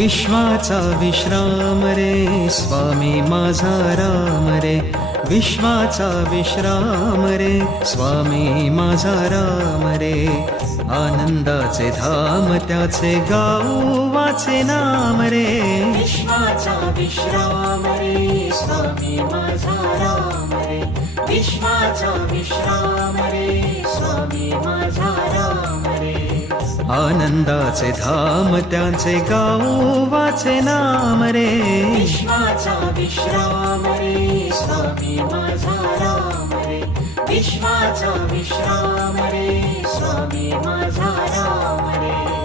विश्वाचा विश्राम रे स्वामी माझा राम रे, विश्वाचा विश्राम रे स्वामी माझा राम रे. आनंदाचे धाम त्याचे गाऊ वाचे नाम रे, विश्वाचा विश्राम रे स्वामी माझा राम रे, विश्वाचा विश्राम रे स्वामी माझा राम रे. आनंदाचे धाम त्याचे गाऊ वाचे नाम रे, विश्वाचा विश्राम रे स्वामी माझा राम रे, विश्वाचा विश्राम रे स्वामी माझा राम रे.